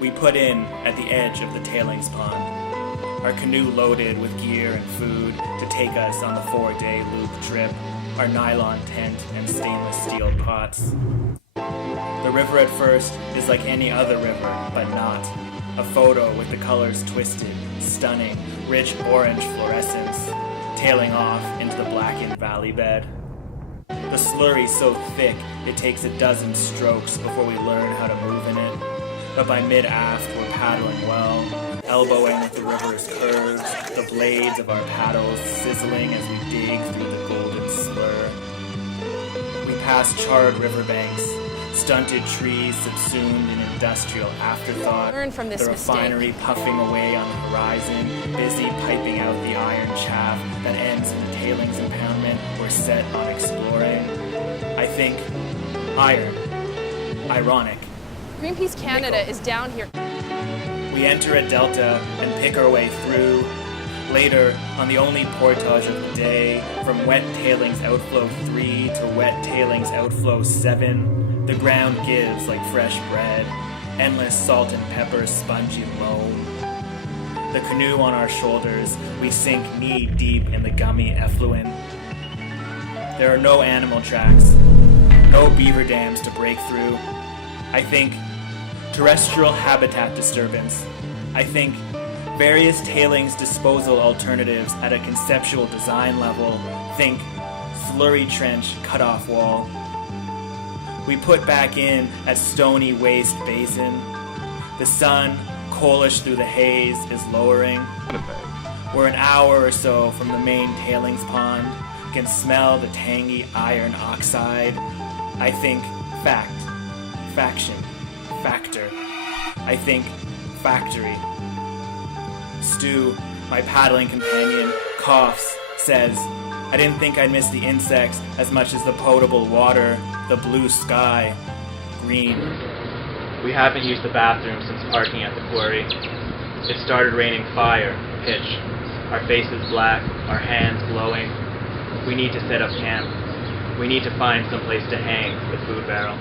We put in at the edge of the tailings pond, our canoe loaded with gear and food to take us on the 4-day loop trip, our nylon tent and stainless steel pots. The river at first is like any other river, but not. A photo with the colors twisted, stunning, rich orange fluorescence, tailing off into the blackened valley bed. The slurry's so thick it takes a dozen strokes before we learn how to move in it. But by mid-aft we're paddling well, elbowing with the river's curves, the blades of our paddles sizzling as we dig through the golden slur. We pass charred riverbanks, stunted trees subsumed in industrial afterthought, Learn from this the refinery puffing away on the horizon, busy piping out the iron chaff that ends in the tailings impoundment we're set on exploring. I think iron. Ironic. Greenpeace Canada is down here. We enter a delta and pick our way through. Later, on the only portage of the day, from wet tailings outflow 3 to wet tailings outflow 7, the ground gives like fresh bread, endless salt and pepper spongy loam. The canoe on our shoulders, we sink knee-deep in the gummy effluent. There are no animal tracks, no beaver dams to break through. I think terrestrial habitat disturbance. I think various tailings disposal alternatives at a conceptual design level. Think slurry trench cutoff wall. We put back in at Stony Waste Basin. The sun, coalish through the haze, is lowering. We're an hour or so from the main tailings pond. Can smell the tangy iron oxide. I think fact, faction, factor. I think factory. Stu, my paddling companion, coughs, says, I didn't think I'd miss the insects as much as the potable water, the blue sky, green. We haven't used the bathroom since parking at the quarry. It started raining fire, pitch. Our faces black, our hands glowing. We need to set up camp. We need to find some place to hang the food barrel.